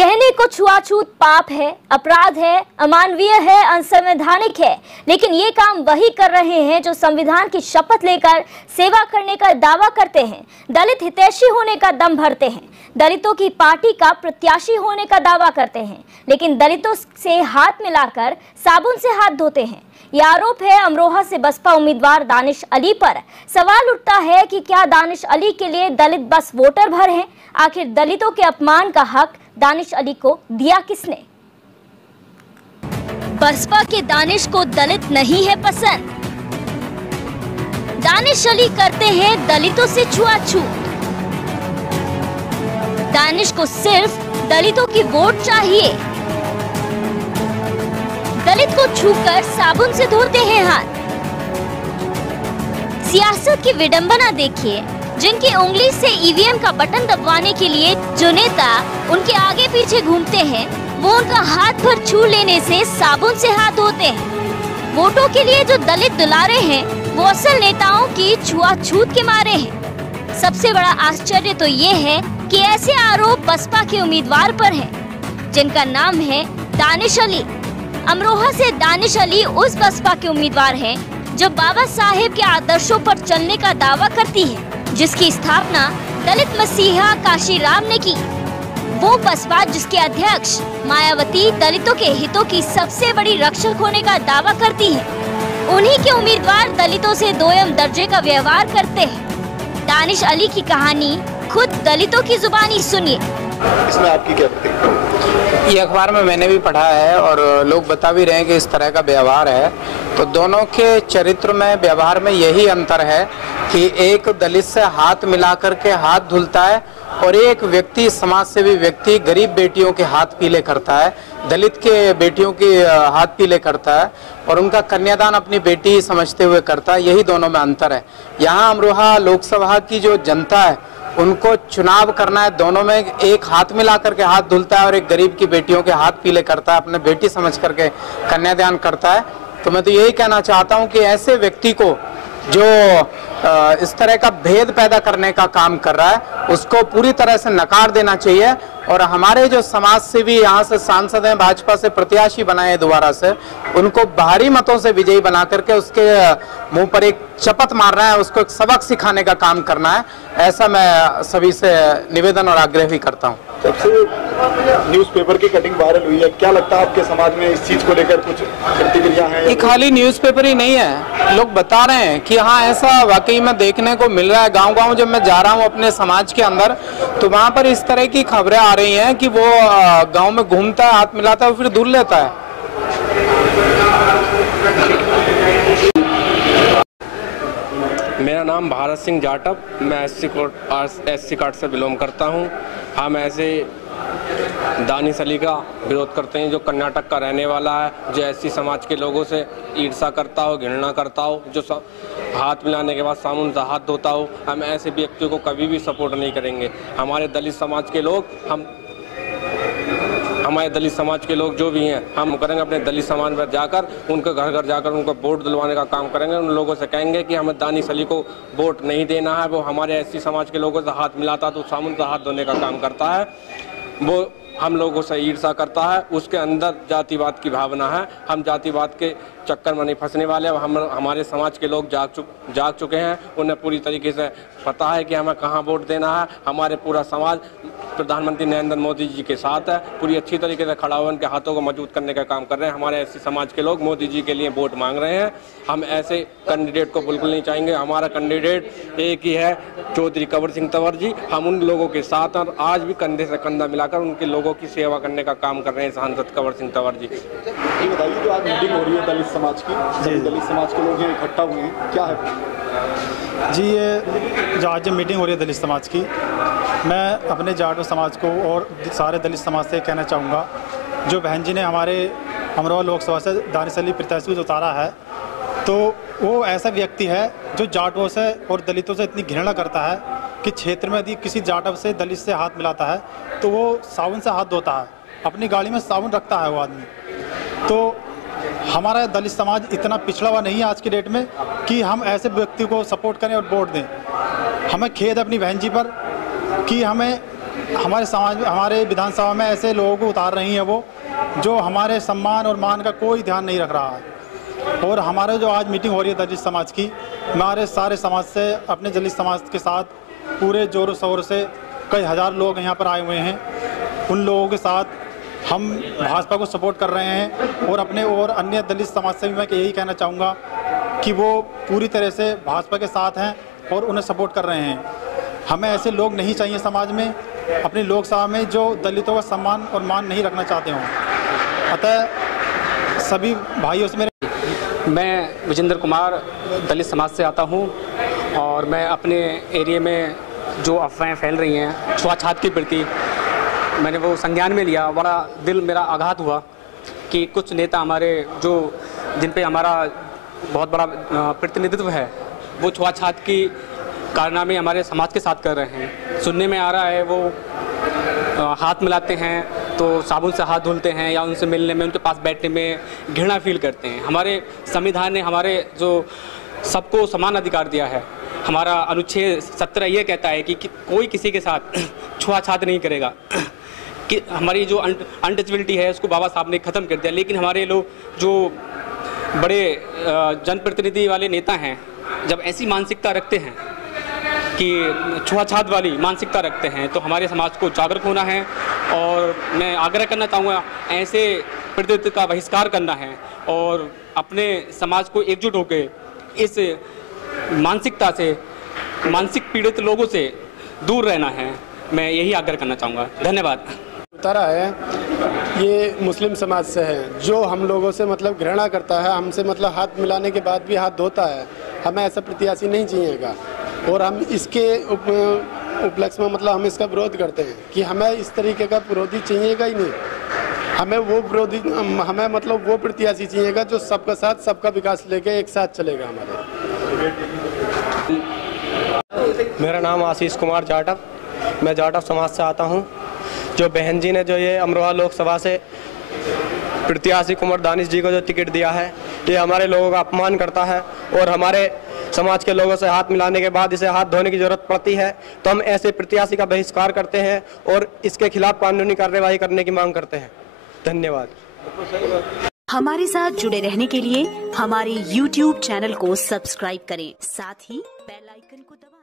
कहने को छुआछूत पाप है, अपराध है, अमानवीय है, असंवैधानिक है, लेकिन ये काम वही कर रहे हैं जो संविधान की शपथ लेकर सेवा करने का दावा करते हैं, दलित हितैषी होने का दम भरते हैं, दलितों की पार्टी का प्रत्याशी होने का दावा करते हैं, लेकिन दलितों से हाथ मिलाकर साबुन से हाथ धोते हैं। यह आरोप है अमरोहा से बसपा उम्मीदवार दानिश अली पर। सवाल उठता है कि क्या दानिश अली के लिए दलित बस वोटर भर हैं? आखिर दलितों के अपमान का हक दानिश अली को दिया किसने? बसपा के दानिश को दलित नहीं है पसंद। दानिश अली करते हैं दलितों से छुआछूत। दानिश को सिर्फ दलितों की वोट चाहिए। दलित को छूकर साबुन से धोते हैं हाथ। सियासत की विडंबना देखिए, जिनकी उंगली से ईवीएम का बटन दबाने के लिए जो नेता उनके आगे पीछे घूमते हैं, वो उनका हाथ भर छू लेने से साबुन से हाथ धोते हैं। वोटों के लिए जो दलित दुलारे हैं, वो असल नेताओं की छुआछूत के मारे हैं। सबसे बड़ा आश्चर्य तो ये है कि ऐसे आरोप बसपा के उम्मीदवार पर हैं, जिनका नाम है दानिश अली। अमरोहा से दानिश अली उस बसपा के उम्मीदवार हैं जो बाबा साहेब के आदर्शों पर चलने का दावा करती है, जिसकी स्थापना दलित मसीहा काशीराम ने की। वो बसपा जिसके अध्यक्ष मायावती दलितों के हितों की सबसे बड़ी रक्षक होने का दावा करती है। उन्हीं के उम्मीदवार दलितों से दोयम दर्जे का व्यवहार करते हैं। दानिश अली की कहानी खुद दलितों की जुबानी सुनिए। इसमें आपकी क्या प्रतिक्रिया? ये अखबार में मैंने भी पढ़ा है और लोग बता भी रहे हैं कि इस तरह का व्यवहार है। तो दोनों के चरित्र में, व्यवहार में यही अंतर है कि एक दलित से हाथ मिला करके हाथ धुलता है और एक व्यक्ति, समाज सेवी व्यक्ति, गरीब बेटियों के हाथ पीले करता है, दलित के बेटियों के हाथ पीले करता है और उनका कन्यादान अपनी बेटी समझते हुए करता है। यही दोनों में अंतर है। यहाँ अमरोहा लोकसभा की जो जनता है, उनको चुनाव करना है, दोनों में एक हाथ मिला करके हाथ धुलता है और एक गरीब की बेटियों के हाथ पीले करता है, अपने बेटी समझ करके कन्यादान करता है। तो मैं तो यही कहना चाहता हूं कि ऐसे व्यक्ति को जो इस तरह का भेद पैदा करने का काम कर रहा है, उसको पूरी तरह से नकार देना चाहिए। और हमारे जो समाज सेवी यहाँ से सांसद हैं, भाजपा से प्रत्याशी बनाए दोबारा से, उनको भारी मतों से विजयी बना करके उसके मुंह पर एक चपत मारना है, उसको एक सबक सिखाने का काम करना है। ऐसा मैं सभी से निवेदन और आग्रह भी करता हूँ। सबसे न्यूज़पेपर की कटिंग वायरल हुई है, क्या लगता है आपके समाज में इस चीज को लेकर कुछ प्रतिक्रिया है? ये खाली न्यूज़पेपर ही नहीं है, लोग बता रहे हैं कि हाँ, ऐसा वाकई में देखने को मिल रहा है। गांव-गांव जब मैं जा रहा हूँ अपने समाज के अंदर, तो वहाँ पर इस तरह की खबरें आ रही हैं कि वो गांव में घूमता है, हाथ मिलाता है और फिर धुल लेता है। मेरा नाम भारत सिंह जाटव, मैं एससी कार्ड से बिलोंग करता हूं। हम ऐसे दानिश अली का विरोध करते हैं जो कर्नाटक का रहने वाला है, जो एससी समाज के लोगों से ईर्ष्या करता हो, घृणा करता हो, जो सब हाथ मिलाने के बाद साबुन से हाथ धोता हो। हम ऐसे व्यक्तियों को कभी भी सपोर्ट नहीं करेंगे। हमारे दलित समाज के लोग, हमारे दलित समाज के लोग जो भी हैं, हम करेंगे अपने दलित समाज पर जाकर, उनके घर घर जाकर उनको वोट दिलवाने का काम करेंगे। उन लोगों से कहेंगे कि हमें दानिश अली को वोट नहीं देना है। वो हमारे एससी समाज के लोगों से हाथ मिलाता तो साबुन से हाथ धोने का काम करता है। वो हम लोगों से ईर्ष्या करता है, उसके अंदर जातिवाद की भावना है। हम जातिवाद के चक्कर में नहीं फंसने वाले। हम हमारे समाज के लोग जाग चुके हैं। उन्हें पूरी तरीके से पता है कि हमें कहाँ वोट देना है। हमारे पूरा समाज प्रधानमंत्री नरेंद्र मोदी जी के साथ है, पूरी अच्छी तरीके से खड़ा हुआ उनके हाथों को मजबूत करने का काम कर रहे हैं। हमारे ऐसे समाज के लोग मोदी जी के लिए वोट मांग रहे हैं। हम ऐसे कैंडिडेट को बिल्कुल नहीं चाहेंगे। हमारा कैंडिडेट एक ही है, चौधरी कंवर सिंह तंवर जी। हम उन लोगों के साथ और आज भी कंधे से कंधा मिलाकर उनके लोगों की सेवा करने का काम कर रहे हैं सांसद कंवर सिंह तंवर जी। ये बताइए, जो आज मीटिंग हो रही है दलित समाज की, दलित समाज के लोग इकट्ठा हुए हैं, क्या है जी? ये जो आज मीटिंग हो रही है दलित समाज की, मैं अपने जाटव समाज को और सारे दलित समाज से कहना चाहूँगा, जो बहन जी ने हमारे अमरोहा लोकसभा से दानिश अली प्रत्याशी को उतारा है, तो वो ऐसा व्यक्ति है जो जाटवों से और दलितों से इतनी घृणा करता है कि क्षेत्र में यदि किसी जाटव से, दलित से हाथ मिलाता है तो वो साबुन से हाथ धोता है, अपनी गाड़ी में साबुन रखता है वो आदमी। तो हमारा दलित समाज इतना पिछड़ा हुआ नहीं है आज की डेट में कि हम ऐसे व्यक्ति को सपोर्ट करें और वोट दें। हमें खेद है अपनी बहन जी पर कि हमें हमारे समाज, हमारे विधानसभा में ऐसे लोगों को उतार रही हैं वो, जो हमारे सम्मान और मान का कोई ध्यान नहीं रख रहा है। और हमारे जो आज मीटिंग हो रही है दलित समाज की, हमारे सारे समाज से, अपने दलित समाज के साथ पूरे जोरों शोर से कई हज़ार लोग यहाँ पर आए हुए हैं। उन लोगों के साथ हम भाजपा को सपोर्ट कर रहे हैं और अपने और अन्य दलित समाज से भी मैं यही कहना चाहूँगा कि वो पूरी तरह से भाजपा के साथ हैं और उन्हें सपोर्ट कर रहे हैं। हमें ऐसे लोग नहीं चाहिए समाज में, अपनी लोकसभा में, जो दलितों का सम्मान और मान नहीं रखना चाहते हों। अतः सभी भाइयों से मैं विजेंद्र कुमार दलित समाज से आता हूं और मैं अपने एरिया में जो अफवाहें फैल रही हैं छुआछूत के प्रति, मैंने वो संज्ञान में लिया। बड़ा दिल मेरा आघात हुआ कि कुछ नेता हमारे जो जिन पे हमारा बहुत बड़ा प्रतिनिधित्व है, वो छुआछूत की कारनामे हमारे समाज के साथ कर रहे हैं। सुनने में आ रहा है वो हाथ मिलाते हैं तो साबुन से हाथ धुलते हैं, या उनसे मिलने में, उनके पास बैठने में घृणा फील करते हैं। हमारे संविधान ने हमारे जो सबको समान अधिकार दिया है। हमारा अनुच्छेद 17 ये कहता है कि कोई किसी के साथ छुआछूत नहीं करेगा, कि हमारी जो अनटचेबिलिटी है उसको बाबा साहब ने ख़त्म कर दिया। लेकिन हमारे लोग जो बड़े जनप्रतिनिधि वाले नेता हैं, जब ऐसी मानसिकता रखते हैं कि छुआछूत वाली मानसिकता रखते हैं, तो हमारे समाज को जागरूक होना है। और मैं आग्रह करना चाहूँगा, ऐसे प्रतिनिधित्व का बहिष्कार करना है और अपने समाज को एकजुट होकर इस मानसिकता से, मानसिक पीड़ित लोगों से दूर रहना है। मैं यही आग्रह करना चाहूँगा। धन्यवाद। उतारा है ये मुस्लिम समाज से है, जो हम लोगों से मतलब घृणा करता है, हमसे मतलब हाथ मिलाने के बाद भी हाथ धोता है। हमें ऐसा प्रत्याशी नहीं चाहिएगा और हम इसके उपलक्ष्य में मतलब हम इसका विरोध करते हैं कि हमें इस तरीके का विरोधी चाहिएगा ही नहीं। हमें वो विरोधी, हमें मतलब वो प्रत्याशी चाहिएगा जो सबका साथ, सबका विकास लेके एक साथ चलेगा हमारे। मेरा नाम आशीष कुमार जाटव, मैं जाटव समाज से आता हूं। जो बहन जी ने जो ये अमरोहा लोकसभा से प्रत्याशी कुंवर दानिश जी को जो टिकट दिया है, ये हमारे लोगों का अपमान करता है और हमारे समाज के लोगों से हाथ मिलाने के बाद इसे हाथ धोने की जरूरत पड़ती है। तो हम ऐसे प्रत्याशी का बहिष्कार करते हैं और इसके खिलाफ कानूनी कार्रवाई करने की मांग करते हैं। धन्यवाद। हमारे साथ जुड़े रहने के लिए हमारे YouTube चैनल को सब्सक्राइब करें, साथ ही बेल आइकन को दबाएं।